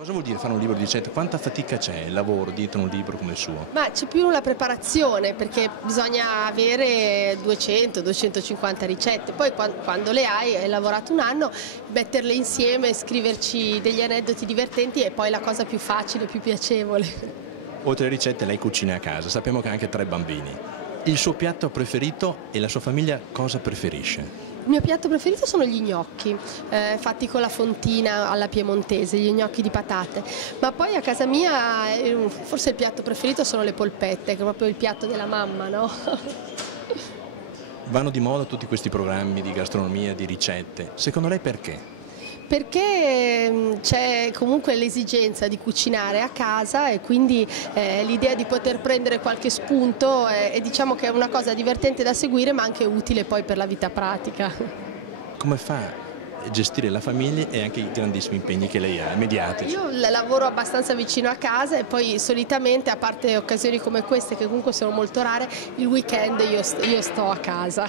Cosa vuol dire fare un libro di ricette? Quanta fatica c'è il lavoro dietro un libro come il suo? Ma c'è più la preparazione perché bisogna avere 200-250 ricette, poi quando le hai lavorato un anno, metterle insieme, scriverci degli aneddoti divertenti è poi la cosa più facile, più piacevole. Oltre alle ricette lei cucina a casa, sappiamo che ha anche 3 bambini. Il suo piatto preferito e la sua famiglia cosa preferisce? Il mio piatto preferito sono gli gnocchi, fatti con la fontina alla piemontese, gli gnocchi di patate, ma poi a casa mia forse il piatto preferito sono le polpette, che è proprio il piatto della mamma, no? Vanno di moda tutti questi programmi di gastronomia, di ricette. Secondo lei perché? Perché c'è comunque l'esigenza di cucinare a casa e quindi l'idea di poter prendere qualche spunto è diciamo che è una cosa divertente da seguire ma anche utile poi per la vita pratica. Come fa a gestire la famiglia e anche i grandissimi impegni che lei ha, mediatici? Io lavoro abbastanza vicino a casa e poi solitamente, a parte occasioni come queste che comunque sono molto rare, il weekend io sto a casa.